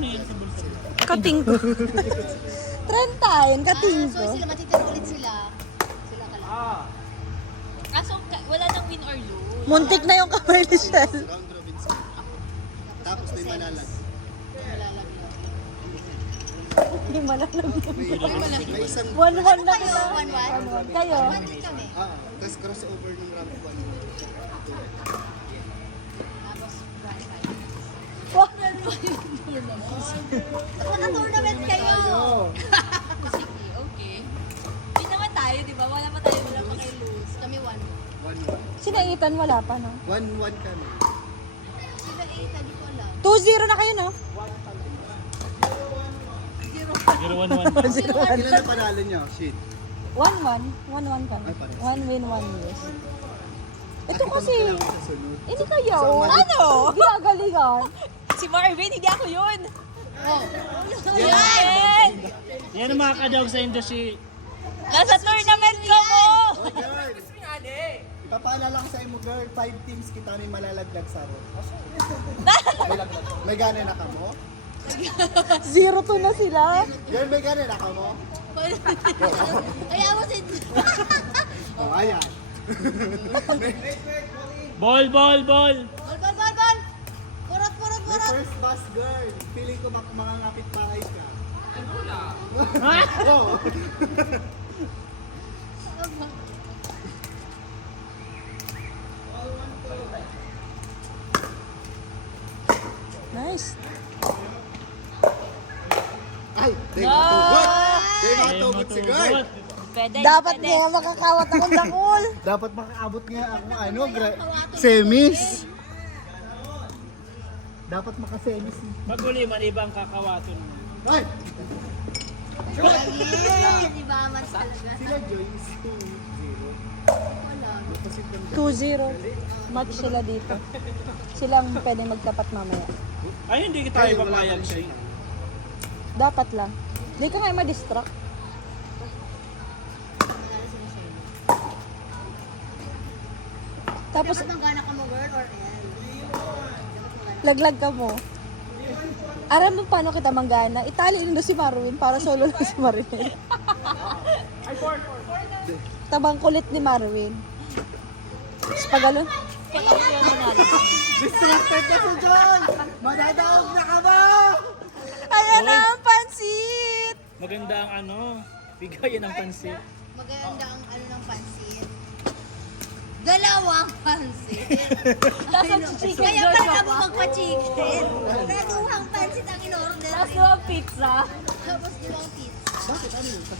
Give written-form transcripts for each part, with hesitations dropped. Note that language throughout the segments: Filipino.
Kating ko. Trentahin, kating ko. So sila, matitira ulit sila. Sila ka lang. So, wala nang win or lose. Muntik na yung kamay ni Shell. Round robin sa. Tapos may malalag. Hindi malalag. May isang... 1-1 na Kayo, kita. 1-1? Kayo? 1 din kami. Tapos crossover ng round 1. Tapos, grand final. Wah! Naka-tournament kayo! Sige, okay. Hindi naman tayo, di ba? Wala pa tayo kayo lose. Kami 1. 1-1. Sinaitan, wala pa, no? 1-1 kami. Sila 8, hindi ko alam. 2-0 na kayo, no? 0-1-1. 0-1. Ilan na panalo nyo? Shit. 1-1. 1-1 kami. Ay, pares. 1 win, 1 lose. Ito Ate, kasi, kailangan sa sunod. hindi kayo. So, Ano? Ginagalingan. Si Marvin, hindi ako yun. Yan! Yan ang mga kadawag sa industry. Nasa tournament ka mo! Oh, girl. Ipapaalala ko sa mo, girl. 5 teams kita may malalagdag sa ro. May gana na ka mo? 0-2 na sila. Girl, may gana na ka mo? Kaya mo si... Oh, ayan. Ball, ball, ball! Bal! Kurot! May first bus, girl. Feeling ko mga ngapit pahay ka. Oo. Nice. Ay, di matugot. Di matugot si girl. Pwede, Dapat pwede. nga makakawat akong dakol. Dapat makaabot nga ako semis. Dapat maka-semis. Maguli man ibang kakawato naman. Ay! Yes! Iba man talaga. Sila Joyce 2-0. 2-0. Match sila dito. Silang pwede magtapat mamaya. Ay, hindi kita ipapayag siya. Dapat lang. Hindi ka nga ma-distract. Tapos, Dapat ang gana ka mo, girl, or L? laglag ka mo. Aram mo paano kita manggana. Itali nyo si Marwin para solo lang si Marinel. Tabang kulit ni Marwin. Tapos pagalon. Distracted na si John! Madadaog na ka ba? Ayan na ang pansit! Maganda ang ano, bigayan ng pansit. Maganda ang ano ng pansit. Dalawang pansit. Tapos chicken Kaya joy pala ka ako pa. magpa-chicken. Dalawang pansit ang in-order. Tapos yung pizza. Tapos dalawang pizza.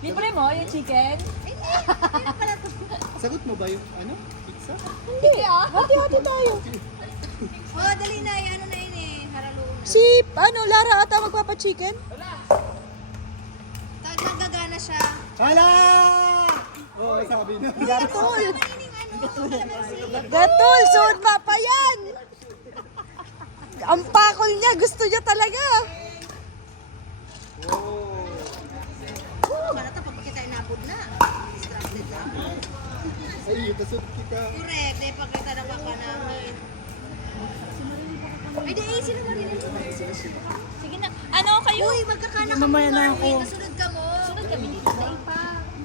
Libre mo yung chicken? Hindi pala ito. Sagot mo ba yung ano? Pizza? Hindi ah. Hati-hati tayo. Oh, dali na. Ano na yun eh. Haralo na. Si, Lara ata magpapa-chicken? Nagagana siya. Hala! Oo, sabi na. Gatol! Kaining ano. Kalamansi. Gatol! Suod ma pa yan! Ang pakol niya, gusto niya talaga. Para ito, pag kita inabot na. Distracted na. Ay, kasod kita. Correct. Dahil pag kita na baka namin. Ay, di easy naman rin. Sige na. Ano kayo? Uy, magkakana ka mo, Marvin. Kasunod ka mo. Sunod kami dito. Ay pa.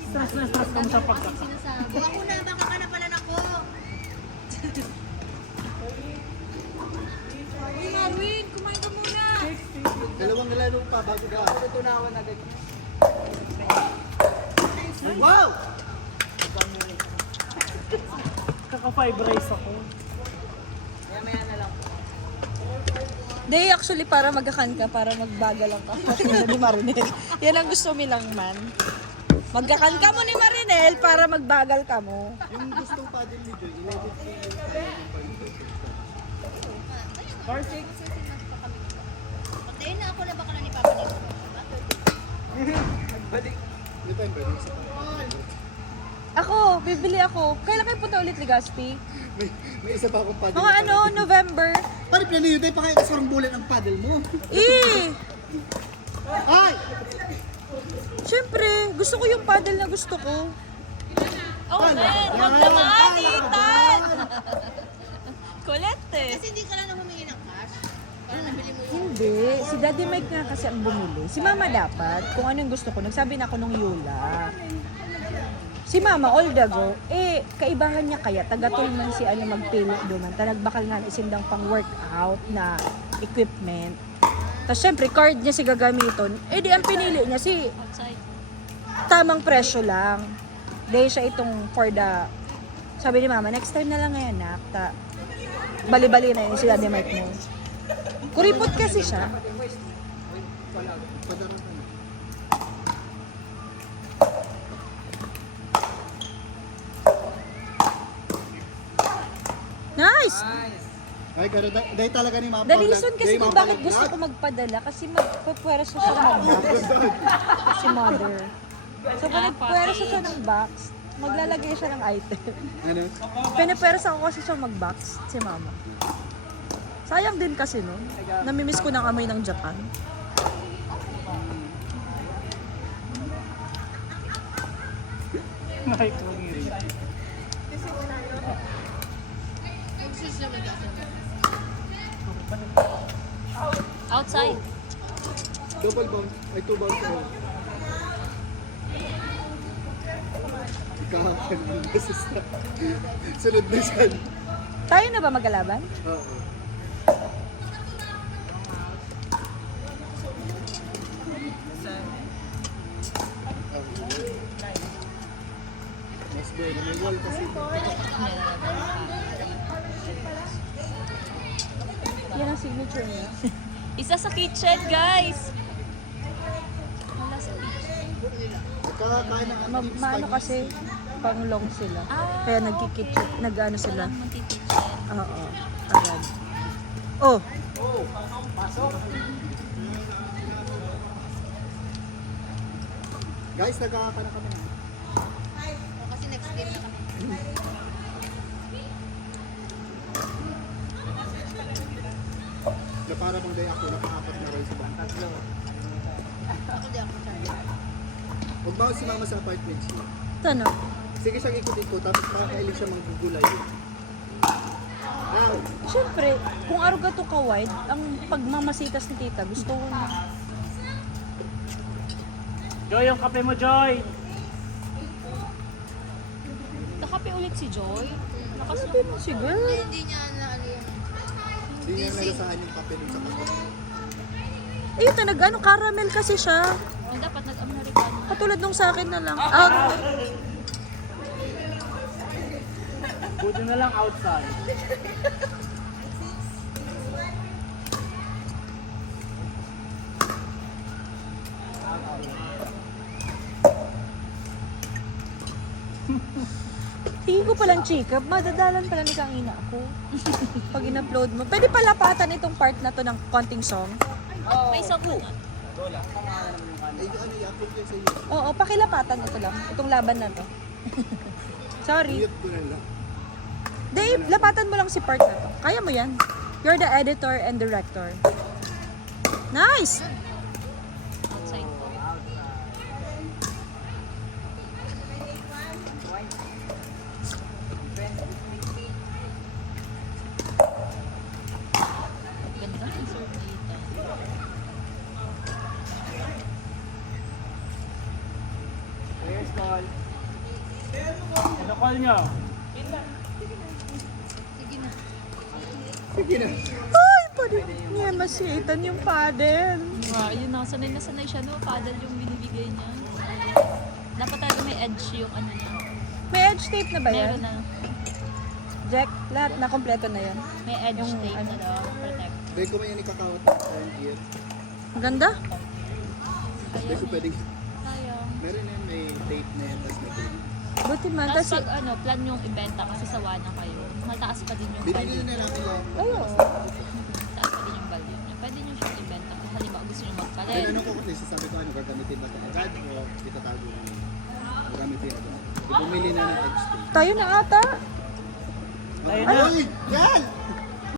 Stress na stress kami sa pagkaka. Sinasabi. Ako na, baka ka na pala na ko. Uy, Marvin, kumain ka muna. Dalawang lalo pa bago ka. Tunawan agad. Wow! Kaka-5 rice ako. Day, actually, para magkakan ka, para magbagal lang ka. Tingnan ni Marinel. Yan ang gusto nilang man. Magkakan ka mo ni Marinel para magbagal ka mo. Yung gustong paddle ni Joy, 11 Pagdayin na ako na baka na ni Papa dito. Hindi pa yung pwede sa Ako, bibili ako. Kailan kayo punta ulit, Legazpi? may isa pa akong paddle. Mga ano, November. Pari plano yun, dahil pakaya kasarang bulan ang paddle mo. Ay! Siyempre, gusto ko yung paddle na gusto ko. Oh, man. Huwag naman, itan. Kulit eh. Kasi hindi ka lang na humingi ng cash. Parang nabili mo yun. Hindi. Si Daddy Mike nga kasi ang bumili. Si Mama dapat, kung ano yung gusto ko. Nagsabi na ako nung Yula. Si Mama, all the go, kaibahan niya kaya, tagatulman si ano magpili doon. Talagbakal nga isindang pang workout na equipment. Tapos syempre, card niya si gagamiton. Di ang pinili niya si Outside. tamang presyo lang. Dahil siya itong for the, sabi ni Mama, next time na lang ngayon, nak. Bali-bali na yun si Daddy Mike mo. Kuripot kasi siya. Nice! Ay, gano'n. Dahil talaga ni Mapa. The reason kasi kung bakit gusto ko magpadala, kasi magpapweras siya ng box. Si mother. So, kung nagpweras siya ng box, maglalagay siya ng item. Ano? Pinapweras ako kasi siya mag-box, si mama. Sayang din kasi no. Namimiss ko ng amoy ng Japan. Ay, kumiri. Nagsus na magkasama. Outside. Double bounce. Ay, 2 bounce ako. Ikaw, beses na. Sunod na siya. Tayo na ba magkalaban? Oo. Mas good. May wall kasi. Yan ang signature niya. Isa sa kitchen, guys. Wala sa kitchen. Nagkakain ng Maano kasi, pang long sila. Kaya nagkikitchen, nag-ano sila. Walang magti-kitchen. Oo, agad. Oh! Guys, nagkakain na kami na. O, kasi next game na kami. Na para bang day ako, nakaapat na rice bang. Ako di ako charge. Huwag ba si Mama sa apartment siya? Ano? Sige siyang ikot-ikot, tapos makakailig siya manggugulay. Ah, Siyempre, kung arugato ka wide, ang pagmamasitas ni tita, gusto ko na. Joy, yung kape mo, Joy! Nakape ulit si Joy. Sabi mo si girl. Hindi niya na ano yung... hindi niya nagasahan yung kape dun sa kape. Ayun na, nag-ano, caramel kasi siya. Dapat nag-Amerikano. Katulad nung sa akin na lang. Ah, Buti na lang outside. tingin ko palang chika, madadalan pala ni Kang Ina ako. Pag in-upload mo. Pwede pala lapatan itong part na to ng konting song. May song na nun. Ay, ano, i-upload ko sa iyo. Oo, pakilapatan ito lang. Itong laban na to. Sorry. Mute ko na lang. Dave, lapatan mo lang si part na to. Kaya mo yan. You're the editor and director. Nice! Outside po. Ganda ang serve dito. Yes, call. Ano call nyo? Sige na. Ay, pwede niya masitan yung paddle. Wow, yun na. Sanay na sanay siya, no? Paddle yung binibigay niya. Dapat talaga may edge yung ano niya. May edge tape na ba yan? Meron na. Jack, lahat na kompleto na yan. May edge Yung tape ano. na daw. Protect. Dahil ko may yan ikakawat ng current year. Ang ganda. Dahil ko pwedeng, Sayang. meron yan, may tape na yan, tapos may tape. Buti man. Tapos Kasi, pag ano, plan yung ibenta kasi sawa na kayo. Mataas pa din yung Binili value. na natin yan. ayo. Mataas pa din yung value niya. Pwede nyo siyang ibenta. Kung halimbawa gusto nyo Ay, magpalit. ano ko kasi sabi ko, ano, gagamitin ba ito agad o itatago na yun? Gagamitin agad. Bumili na ng edge tape. Tayo na ata. Tayo na. Ay, yan!